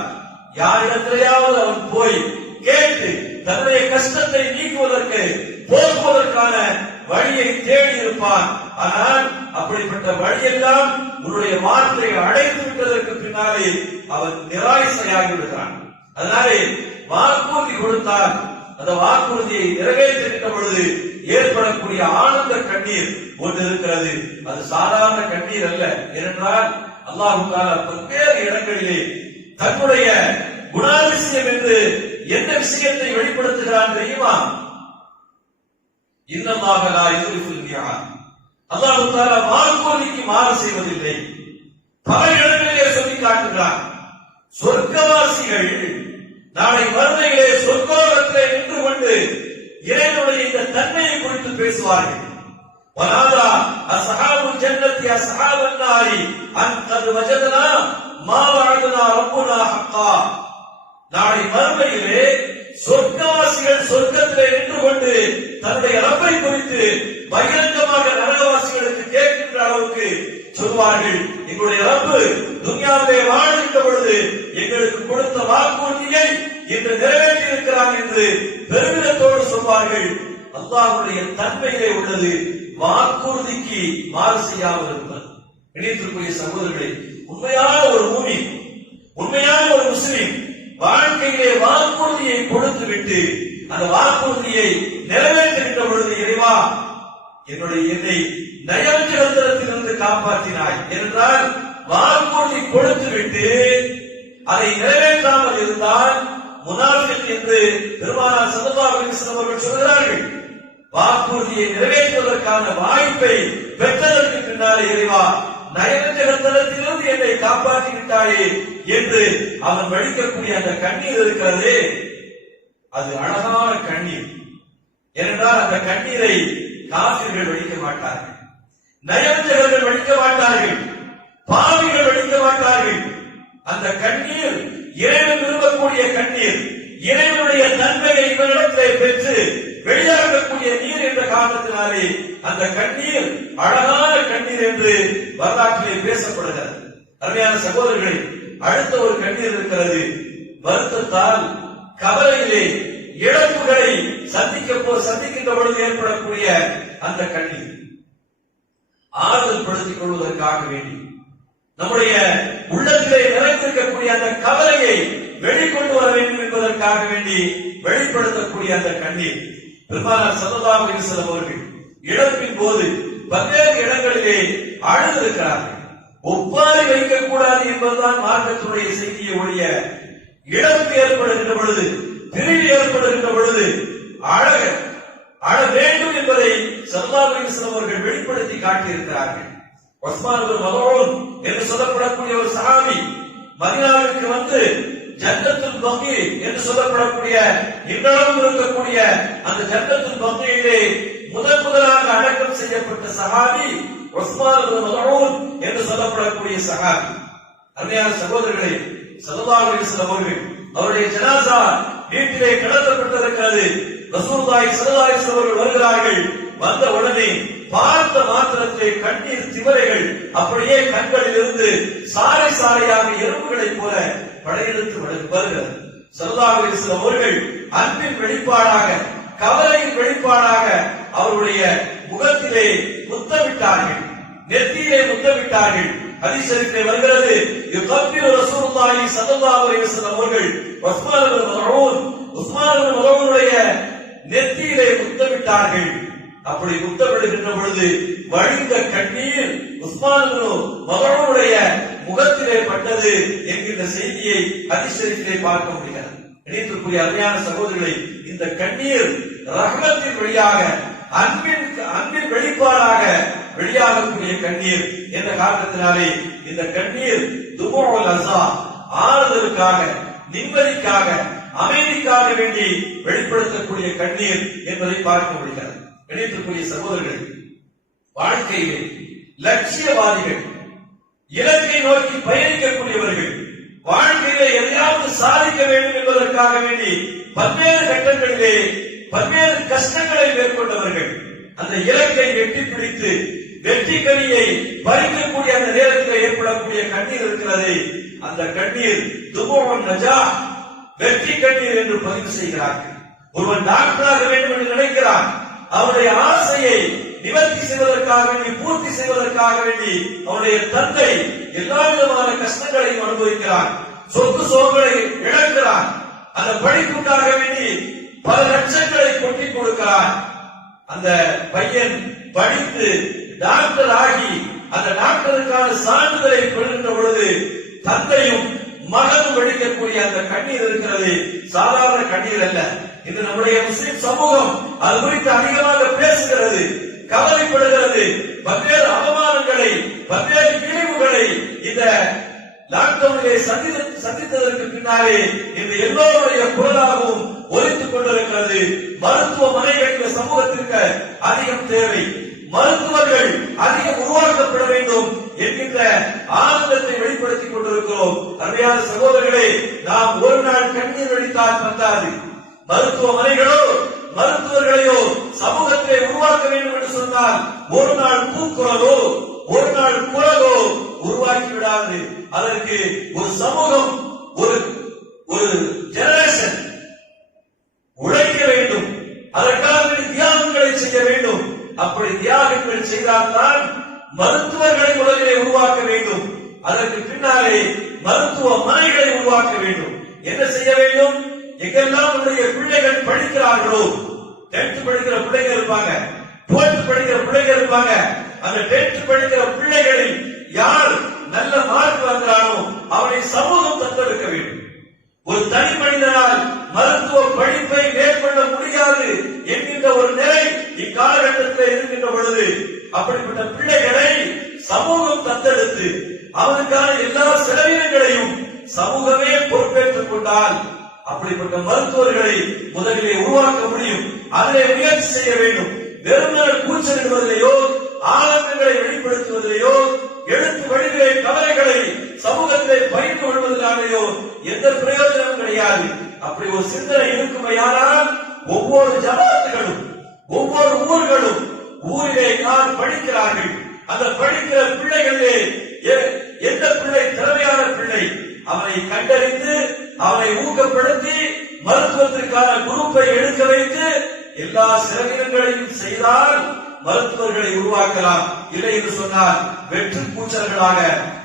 யாரிடத்திலேயாவது அவன் போய் கேட்டு தன்னுடைய கஷ்டத்தை நீக்குவதற்கு போக்குவதற்கான வழியை தேடி இருப்பான். ஆனால் அப்படிப்பட்ட வழியெல்லாம் உன்னுடைய வார்த்தையை அடைத்து விட்டதற்கு பின்னாலே அவன் நிராசையாகி விடுகிறான். அதனாலே வாக்குறுதி கொடுத்தால் அந்த வாக்குறுதியை நிறைவேற்றுகின்ற பொழுது ஏற்படக்கூடிய ஆனந்த கண்ணீர் ஒன்று இருக்கிறது. அது சாதாரண கண்ணீர் அல்ல. ஏனென்றால் அல்லாஹ் தஆலா பல்வேறு இடங்களிலே தன்னுடைய குணாதிசயம் என்று எந்த விஷயத்தை வெளிப்படுத்துகிறான் தெரியுமா? இன்னல்லாஹ லா யுக்லிஃபுல் மிஆத். அல்லாஹ் தஆலா வாக்குறுதிக்கு மாறு செய்வதில்லை. பல இடங்களிலே சொல்லி காட்டுகிறான். சொர்க்கவாசிகள் நாளை மறுமையிலே சொர்க்கத்திலே நின்று கொண்டு இறைவனுடைய இந்த தன்மையை குறித்து பேசுவார்கள். வனாதா அஸ்ஹாபுல் ஜன்னத்தி அஸ்ஹாபன் நாரி அன் கத் வஜதனா மா வஅதனா ரப்புனா ஹக்கா. நாளை மறுமையிலே சொர்க்கவாசிகள் சொர்க்கத்திலே நின்று கொண்டு தன்னுடைய ரப்பை குறித்து பகிரங்கமாக நரகவாசிகளுக்கு கேட்கின்ற அளவுக்கு சொல்வார்கள், எங்களுடைய ரப்பு துன்யாவிலே வாழ்கின்ற பொழுது எங்களுக்கு கொடுத்த வாக்குறுதியை இன்று நிறைவேற்றி இருக்கிறார் என்று பெருமிதத்தோடு சொல்வார்கள். அல்லாஹ்வுடைய தன்மையிலே உள்ளது வாக்குறுதிக்கு மாறு செய்யாமல் இருப்பது. இணைத்திருக்கூடிய சகோதரர்களே, உண்மையான ஒரு மூமின், உண்மையான ஒரு முஸ்லிம் வாழ்க்கையிலே வாக்குறுதியை கொடுத்து விட்டு அந்த வாக்குறுதியை நிறைவேற்றுகின்ற பொழுது, இறைவா என்னை நயவஞ்சகத்திலிருந்து காப்பாற்றினாய் என்றால், வாக்குறுதி கொடுத்து விட்டு அதை நிறைவேற்றாமல் இருந்தால் முனாஃபிக் என்று பெருமானார் ஸல்லல்லாஹு அலைஹி வஸல்லம் அவர்கள் சொல்கிறார்கள். வாக்குறுதியை நிறைவேற்றுவதற்கான வாய்ப்பை பெற்றதற்கு பின்னாலே, இறைவா நயவஞ்சகத்திலிருந்து என்னை காப்பாற்றி விட்டாயே என்று அவன் வடிக்கக்கூடிய அந்த கண்ணீர் இருக்கிறதே, அது அழகான கண்ணீர். ஏனென்றால் அந்த கண்ணீரை காஃபிர்கள் வடிக்க மாட்டார்கள், நயவஞ்சகர்கள் வடிக்க மாட்டார்கள், பாவிகள் வடிக்க மாட்டார்கள். அந்த கண்ணீர் இறைவன் விரும்பக்கூடிய கண்ணீர், இறைவனுடைய தன்மையை இவரிடத்திலே பெற்று வெளியாகக்கூடிய நீர் என்ற காரணத்தினாலே அந்த கண்ணீர் அழகான கண்ணீர் என்று வரலாற்றிலே பேசப்படுகிறது. அருமையான சகோதரர்களே, அடுத்த ஒரு கண்ணீர் இருக்கிறது. வருத்தத்தால் கவலையிலே இழப்புகளை சந்திக்கின்ற பொழுது ஏற்படக்கூடிய அந்த கண்ணீர், ஆறுதல் படுத்திக் கொள்வதற்காக வேண்டி, நம்முடைய உள்ளத்திலே நிறைந்திருக்கக்கூடிய அந்த கவலையை வெளிக்கொண்டு வர வேண்டும் என்பதற்காக வேண்டி வெளிப்படுத்தக்கூடிய அந்த கண்ணீர். பெருமானார் ஸல்லல்லாஹு அலைஹி வஸல்லம் அவர்கள் இழப்பின் போது பல்வேறு இடங்களிலே அழுதிருக்கிறார்கள். ஒப்பாரி வைக்கக்கூடாது என்பதுதான் மார்க்கத்துடைய செய்தியை ஒழிய, இழப்பு ஏற்படுகின்ற பொழுது, பிரிவு ஏற்படுகின்ற பொழுது அழ வேண்டும் என்பதை ஸல்லல்லாஹு அலைஹி வஸல்லம் அவர்கள் வெளிப்படுத்தி காட்டியிருக்கிறார்கள். உஸ்மான் இப்னு மதூன் என்று சொல்லப்படக்கூடிய ஒரு சஹாபி மதீனாவிற்கு வந்து ஜன்னத்துல் பக்கீ என்று சொல்லப்படக்கூடிய இன்றளவும் இருக்கக்கூடிய அந்த ஜன்னத்துல் பக்கீயிலே முதலாக அடக்கம் செய்யப்பட்ட சஹாபி உஸ்மான் இப்னு மதூன் என்று சொல்லப்படக்கூடிய சஹாபி. அருமையான சகோதரர்களே, ஸல்லல்லாஹு அலைஹி வஸல்லம் அவர்கள் அவருடைய ஜனாஸா வீட்டிலே கிடத்தப்பட்டிருக்கிறது. ரசூலுல்லாஹி ஸல்லல்லாஹு அலைஹி வஸல்லம் அவர்கள் வருகிறார்கள். வந்த உடனே பார்த்த மாத்திரத்திலே கண்ணீர் திவரைகள் அப்படியே கண்களில் இருந்து சாறை சாறையாக எறும்புகளைப் போல படையெடுத்து வருகிறது. ஸல்லல்லாஹு அலைஹி வஸல்லம் அவர்கள் அன்பின் வெளிப்பாடாக, கவலையின் வெளிப்பாடாக அவருடைய முகத்திலே முத்தமிட்டார்கள், நெத்தியிலே முத்தமிட்டார்கள். ஹதீஸ் ஷரீஃபிலே வருகிறது, யுகப்பிரு ரசூலுல்லாஹி ஸல்லல்லாஹு அலைஹி வஸல்லம் அவர்கள் உஸ்மான் இப்னு மதூனுடைய நெத்தியிலே முத்தமிட்டார்கள். அப்படி முத்தமிடுகின்ற பொழுது வழிந்த கண்ணீர் உஸ்மான் இப்னு மதூனுடைய முகத்திலே பட்டது என்கின்ற செய்தியை ஹதீஸ் ஷரீஃபிலே பார்க்க முடிகிறது. இணைத்திருக்கூடிய அருமையான சகோதரர்களை, இந்த கண்ணீர் ரஹ்மத்தின் வழியாக, அன்பின் வெளிப்பாடாக வெளியாகக்கூடிய கண்ணீர் என்ற காரணத்தினாலே இந்த கண்ணீர் துபுஉல் அஸா, ஆறுதலுக்காக, நிம்மதிக்காக, அமைதிக்காக வேண்டி வெளிப்படுத்தக்கூடிய கண்ணீர் என்பதை பார்க்க முடிகிறது. இணைத்திருக்கூடிய சகோதரர்கள், வாழ்க்கையிலே லட்சியவாதிகள், இலக்கை நோக்கி பயணிக்கக்கூடியவர்கள், வாழ்க்கையிலே எதையாவது சாதிக்க வேண்டும் என்பதற்காக வேண்டி பல்வேறு கட்டங்களிலே பல்வேறு கஷ்டங்களை மேற்கொண்டவர்கள், அந்த இலக்கை எட்டி பிடித்து வெற்றி கனியை பறிக்கக்கூடிய அந்த நேரத்தில் ஏற்படக்கூடிய கண்ணீர் இருக்கிறது. அந்த கண்ணீர் துபுஉன் நஜா, வெற்றி கண்ணீர் என்று பதிவு செய்கிறார்கள். ஒருவன் டாக்டராக வேண்டும் என்று நினைக்கிறான், அவருடைய ஆசையை நிவர்த்தி செய்வதற்காக வேண்டி, பூர்த்தி செய்வதற்காக வேண்டி அவருடைய தந்தை எல்லா விதமான கஷ்டங்களையும் அனுபவிக்கிறான், சொத்து சோகங்களை இழக்கிறான். அந்த படிப்புக்காக வேண்டி பல லட்சங்களை கொட்டி கொடுக்கிறான். அந்த பையன் படித்து டாக்டர் ஆகி அந்த டாக்டருக்கான சான்றிதழை பெறுகின்ற பொழுது தந்தையும் மகனும் வெடிக்கக்கூடிய அந்த கண்ணீர் இருக்கிறது, சாதாரண கண்ணீர் அல்ல. இன்று நம்முடைய முஸ்லிம் சமூகம் அது குறித்து அதிகமாக பேசுகிறது, கவலைப்படுகிறது. பல்வேறு அவமானங்களை, பல்வேறு இழிவுகளை இந்த லாக்டவுனிலே சந்தித்ததற்கு பின்னாலே இந்த எல்லோருடைய குரலாகவும் ஒலித்துக் கொண்டிருக்கிறது. மருத்துவமனைகள் இந்த சமூகத்திற்கு அதிகம் தேவை, மருத்துவர்கள் அதிகம் உருவாக்கப்பட வேண்டும் என்கின்ற ஆனந்தத்தை வெளிப்படுத்திக் கொண்டிருக்கிறோம். அருமையான சகோதரர்களே, நாம் ஒரு நாள் கண்ணீர் வடித்தால் பத்தாது. மருத்துவமனைகளோ மருத்துவர்களையோ சமூகத்தை உருவாக்க வேண்டும் என்று சொன்னால் ஒரு நாள் கூக்குரலோ ஒரு நாள் குரலோ உருவாக்கி விடாது. அதற்கு ஒரு சமூகம், ஒரு ஜெனரேஷன் உழைக்க வேண்டும். அதற்காக தியாகங்களை செய்ய வேண்டும். அப்படி தியாகங்கள் செய்தால்தான் மருத்துவர்களை முதலிலே உருவாக்க வேண்டும். அதற்கு பின்னாலே மருத்துவமனைகளை உருவாக்க வேண்டும். என்ன செய்ய வேண்டும்? எங்கெல்லாம் நம்முடைய பிள்ளைகள் படிக்கிறார்களோ, 10th படிக்கிற பிள்ளைகள் இருப்பாங்க, 12th படிக்கிற பிள்ளைகள் இருப்பாங்க. அந்த 10th படிக்கிற பிள்ளைகளில் யார் நல்ல மார்க் வாங்குறானோ அவனை சமூகம் தத்தெடுக்க வேண்டும். ஒரு தனி மனிதனால் மருத்துவ படிப்பை மேற்கொள்ள முடியாது என்கின்ற ஒரு நிலை இக்காலகட்டத்தில் இருக்கின்ற பொழுது அப்படிப்பட்ட பிள்ளைகளை சமூகம் தத்தெடுத்து அவனுக்கான எல்லா செலவினங்களையும் சமூகமே பொறுப்பேற்றுக் கொண்டால் அப்படிப்பட்ட மருத்துவர்களை முதலிலே உருவாக்க முடியும். அதிலே முயற்சி செய்ய வேண்டும். வெறுமனே கூச்சலிடுவதிலேயோ ஆனந்தங்களை வெளிப்படுத்துவதிலேயோ எழுத்து வடிவிலே கவலைகளை சமூகத்திலே பயிர்ந்து கொள்வதனாலேயோ எந்த பிரயோஜனமும் கிடையாது. அப்படி ஒரு சிந்தனை இருக்குமையானால் ஒவ்வொரு ஜமாத்துகளும் ஒவ்வொரு ஊர்களும் ஊரிலே யார் படிக்கிறார்கள், அந்த படிக்கிற பிள்ளைகளிலே எந்த பிள்ளை திறமையான பிள்ளை அவனை கண்டறிந்து அவனை ஊக்கப்படுத்தி மருத்துவத்திற்கான குரூப்பை எடுக்க வைத்து எல்லா செலவினங்களையும் செய்தால் மருத்துவர்களை உருவாக்கலாம். இல்லை என்று சொன்னால் வெற்று பூச்சல்களாக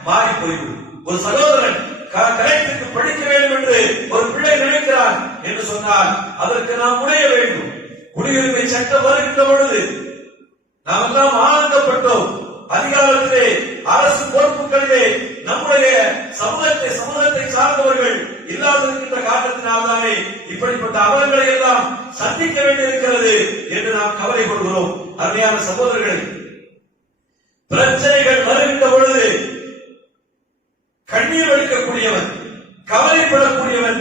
மாறி போய்விடும். ஒரு சகோதரன் கரெக்டுக்கு படிக்க வேண்டும் என்று ஒரு பிள்ளை நினைக்கிறான் என்று சொன்னால் அதற்கு நாம் முனைய வேண்டும். குடியுரிமை சட்டம் வருகின்ற பொழுது நாம் எல்லாம் ஆனந்தப்பட்டோம். அதிகாரத்திலே அரசு பொறுப்புகளிலே நம்முடைய சமூகத்தை சார்ந்தவர்கள் இல்லாதிருக்கின்ற காரணத்தினால்தானே இப்படிப்பட்ட அவலங்களை எல்லாம் சந்திக்க வேண்டியிருக்கிறது என்று நாம் கவலைப்படுகிறோம். அருமையான சகோதரர்களே, பிரச்சனைகள் வருகின்ற பொழுது கண்ணீர் வடிக்கக்கூடியவன், கவலைப்படக்கூடியவன்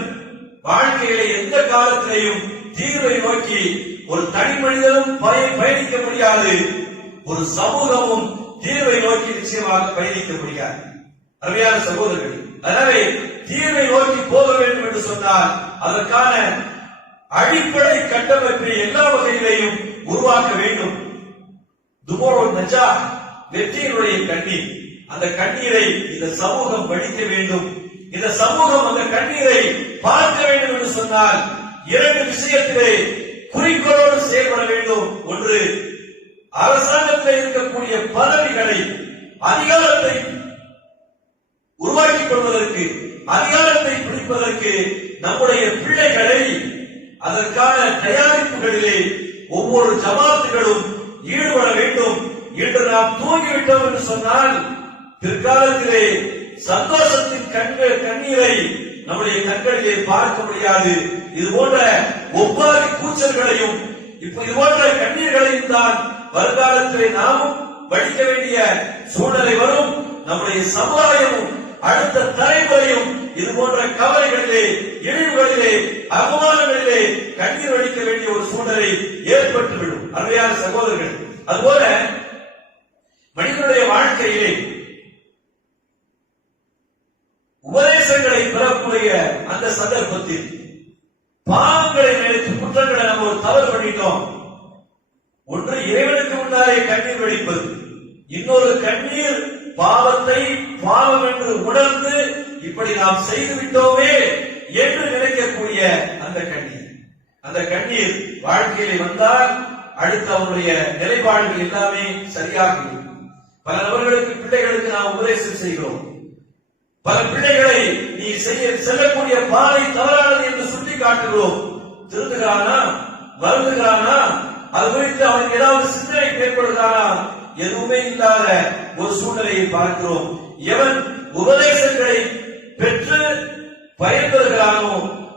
வாழ்க்கையிலே எந்த காலத்திலேயும் தீர்வை நோக்கி ஒரு தனி மனிதனும் பயணிக்க முடியாது. ஒரு சமூகமும் தீர்வை நோக்கி நிச்சயமாக பயணிக்க முடியாது. அருமையான சகோதரர்கள், எனவே தீர்வை நோக்கி போக வேண்டும் என்று சொன்னால் அதற்கான அடிப்படை கட்டமைப்பை எல்லா வகையிலையும் உருவாக்க வேண்டும். துமோர் நஜா, வெற்றியினுடைய கண்ணீர், அந்த கண்ணீரை இந்த சமூகம் வடிக்க வேண்டும். இந்த சமூகம் அந்த கண்ணீரை பார்க்க வேண்டும் என்று சொன்னால் இரண்டு விஷயத்திலே குறிக்கோளோடு செயல்பட வேண்டும். ஒன்று, அரசாங்கத்தில் இருக்கக்கூடிய பதவிகளை, அதிகாரத்தை உருவாக்கிக் கொள்வதற்கு, அதிகாரத்தை பிடிப்பதற்கு நம்முடைய பிள்ளைகளை அதற்கான தயாரிப்புகளிலே ஒவ்வொரு ஜமாத்துகளும் ஈடுபட வேண்டும். இன்று நாம் தூங்கிவிட்டோம் என்று சொன்னால் பிற்காலத்திலே சந்தோஷத்தின் கண்ணீரை நம்முடைய கண்களிலே பார்க்க முடியாது. இது போன்ற ஒவ்வாறு கூச்சல்களையும் இது போன்ற கண்ணீர்களையும் தான் வருங்காலத்திலே நாமும் வடிக்க வேண்டிய சூழ்நிலை வரும். நம்முடைய சமுதாயமும் அடுத்த தலைமுறையும் இது போன்ற கவலைகளிலே, இழிவுகளிலே, அவமானங்களிலே கண்ணீர் வடிக்க வேண்டிய ஒரு சூழ்நிலை ஏற்பட்டுவிடும். அருமையான சகோதரர்கள், அதுபோல மனிதனுடைய வாழ்க்கையிலே உபதேசங்களை பெறக்கூடிய அந்த சந்தர்ப்பத்தில் பாவங்களை நினைத்து குற்றங்களை நம்ம ஒரு தவறு பண்ணிட்டோம். ஒன்று இறைவனுக்கு முன்னாலே கண்ணீர் வடிப்பது, இன்னொரு கண்ணீர் பாவத்தை பாவம் என்று உணர்ந்து இப்படி நாம் செய்து விட்டோமே என்று நினைக்கக்கூடிய அந்த கண்ணீர். அந்த கண்ணீர் வாழ்க்கையிலே வந்தால் அடுத்த அவருடைய நிலைப்பாடுகள் எல்லாமே சரியாகும். பல நபர்களுக்கு, பிள்ளைகளுக்கு நாம் உபதேசம் செய்கிறோம். பல பிள்ளைகளை நீ செல்லக்கூடிய பாதை தவறானது என்று சுட்டி காட்டுகிறோம். திருந்துகிறானா, வருந்துகிறானா, அது குறித்து அவனுக்கு ஏதாவது சிந்தனை ஏற்படுகிறானா, எதுவுமே இல்லாத ஒரு சூழ்நிலையை பார்க்கிறோம். எவன் உபதேசங்களை பெற்று பயன்பெறுகிறானோ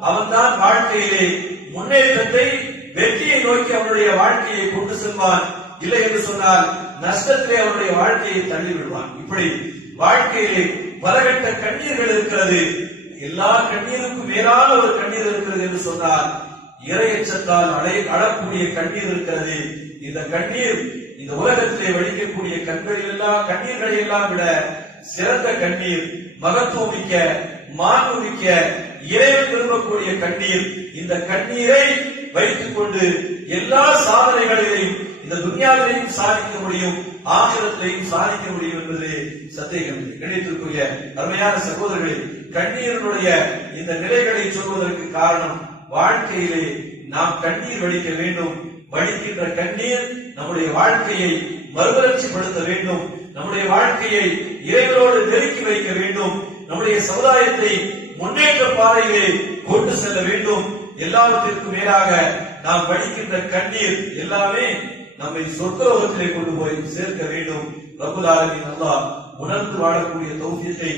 அவன் தான் வாழ்க்கையிலே முன்னேற்றத்தை, வெற்றியை நோக்கி அவனுடைய வாழ்க்கையை கொண்டு செல்வான். இல்லை என்று சொன்னால் நஷ்டத்திலே அவனுடைய வாழ்க்கையை தள்ளிவிடுவான். இப்படி வாழ்க்கையிலே பலகட்ட கண்ணீர்கள் இருக்கிறது. எல்லா கண்ணீருக்கும் மேலான ஒரு கண்ணீர் இருக்கிறது என்று சொன்னார். இறையச்சத்தால் அழக்கூடிய கண்ணீர் இருக்கிறது. இந்த கண்ணீர் இந்த உலகத்திலே வடிக்கக்கூடிய கண்ணீர்களை எல்லாம் விட சிறந்த கண்ணீர், மகத்துவம் மிக்க, மாண்பு மிக்க, இறைவன் விரும்பக்கூடிய கண்ணீர். இந்த கண்ணீரை வைத்துக் கொண்டு எல்லா சாதனைகளையும் இந்த துன்யாவிலையும் சாதிக்க முடியும், ஆகிரத்திலையும் சாதிக்க முடியும் என்பது சந்தேகம். கிடைத்திருக்கூடிய அருமையான சகோதரர்களே, கண்ணீரினுடைய இந்த நிலைகளை சொல்வதற்கு காரணம், வாழ்க்கையிலே நாம் கண்ணீர் வடிக்க வேண்டும். வடிக்கின்ற கண்ணீர் நம்முடைய வாழ்க்கையை மறுமலர்ச்சிப்படுத்த வேண்டும், நம்முடைய வாழ்க்கையை இறைவனோடு நெருக்கி வைக்க வேண்டும், நம்முடைய சமுதாயத்தை முன்னேற்ற பாதையிலே கொண்டு செல்ல வேண்டும். எல்லாவற்றிற்கும் மேலாக நாம் வடிக்கின்ற கண்ணீர் எல்லாமே நம்மை சொர்க்கலோகத்திலே கொண்டு போய் சேர்க்க வேண்டும். ரப்புல் ஆலமீன் அல்லாஹ் உணர்ந்து வாழக்கூடிய தௌஃபீகை